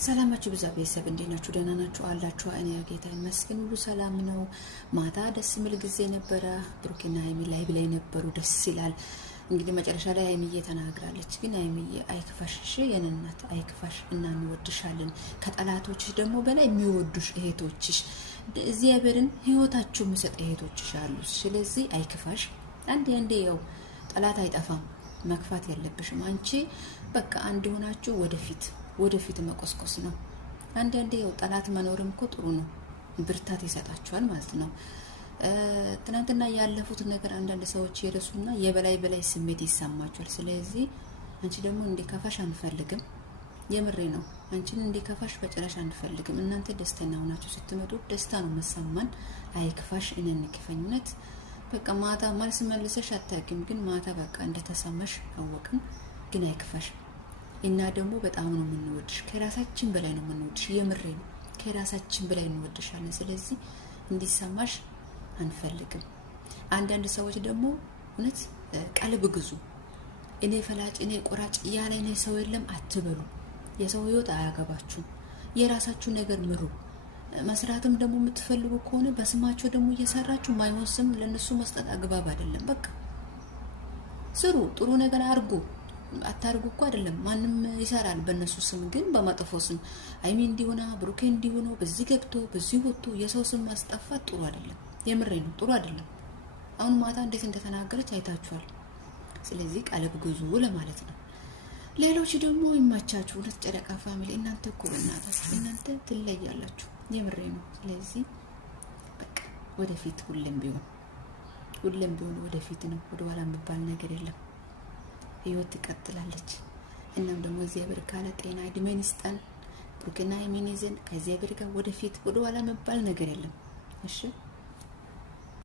ሰላማችሁ ብዛ ቤተሰብ እንዴት ናችሁ? ደህና ናችሁ አላችሁ? እኔ ጌታ ይመስገን ሁሉ ሰላም ነው። ማታ ደስ የሚል ጊዜ ነበረ። ብሩክና ሀይሚ ላይ ብላይ ነበሩ። ደስ ይላል። እንግዲህ መጨረሻ ላይ ሀይሚዬ ተናግራለች። ግን ሀይሚዬ አይክፋሽ፣ እሺ የነናት አይክፋሽ እና እንወድሻለን። ከጠላቶችሽ ደግሞ በላይ የሚወዱሽ እህቶችሽ እግዚአብሔርን ህይወታችሁ የሚሰጥ እህቶችሽ አሉ። ስለዚህ አይክፋሽ። አንዴ ያው ጠላት አይጠፋም። መክፋት የለብሽም አንቺ። በቃ አንድ ሆናችሁ ወደፊት መቆስቆስ ነው። አንዳንዴ ያው ጠላት መኖርም እኮ ጥሩ ነው፣ ብርታት ይሰጣችኋል ማለት ነው። ትናንትና ያለፉት ነገር አንዳንድ ሰዎች የረሱና የበላይ ስሜት ይሰማችኋል። ስለዚህ አንቺ ደግሞ እንዲከፋሽ አንፈልግም። የምሬ ነው። አንቺን እንዲከፋሽ በጭራሽ አንፈልግም። እናንተ ደስተኛ ሆናችሁ ስትመጡ ደስታ ነው መሰማን። አይክፋሽ፣ እኔን ክፈኝነት በቃ ማታ መልስ መልሰሽ አታውቂም፣ ግን ማታ በቃ እንደተሰማሽ አወቅን። ግን አይክፋሽ እና ደግሞ በጣም ነው የምንወድሽ፣ ከራሳችን በላይ ነው የምንወድሽ። የምሬ ነው፣ ከራሳችን በላይ እንወድሻለን። ስለዚህ እንዲሰማሽ አንፈልግም። አንዳንድ ሰዎች ደግሞ እውነት ቀልብ ግዙ። እኔ ፈላጭ እኔ ቆራጭ ያለ እኔ ሰው የለም አትበሉ። የሰው ህይወት አያገባችሁ። የራሳችሁ ነገር ምሩ። መስራትም ደግሞ የምትፈልጉ ከሆነ በስማቸው ደግሞ እየሰራችሁ ማይሆን ስም ለነሱ መስጠት አግባብ አይደለም። በቃ ስሩ፣ ጥሩ ነገር አርጉ። አታርጉ እኮ አይደለም፣ ማንም ይሰራል በእነሱ ስም። ግን በመጥፎ ስም ሀይሚ እንዲሆና ብሩኬ እንዲሆኑ በዚህ ገብቶ በዚህ ወጥቶ የሰው ስም ማስጠፋት ጥሩ አይደለም። የምሬ ነው፣ ጥሩ አይደለም። አሁን ማታ እንዴት እንደተናገረች አይታችኋል። ስለዚህ ቀለብ ግዙ ለማለት ነው። ሌሎች ደግሞ ይማቻችሁ። ሁለት ጨረቃ ፋሚሊ እናንተ እኮ እናታችሁ እናንተ ትለያላችሁ። የምሬ ነው። ስለዚህ በቃ ወደፊት ሁሌም ቢሆን ወደፊት ነው። ወደ ኋላ የሚባል ነገር የለም። ህይወት ትቀጥላለች። እናም ደግሞ እግዚአብሔር ካለ ጤና እድሜን ይስጠን። ብሩክና ሀይሚን ይዘን ከእግዚአብሔር ጋር ወደፊት ወደ ኋላ የሚባል ነገር የለም። እሺ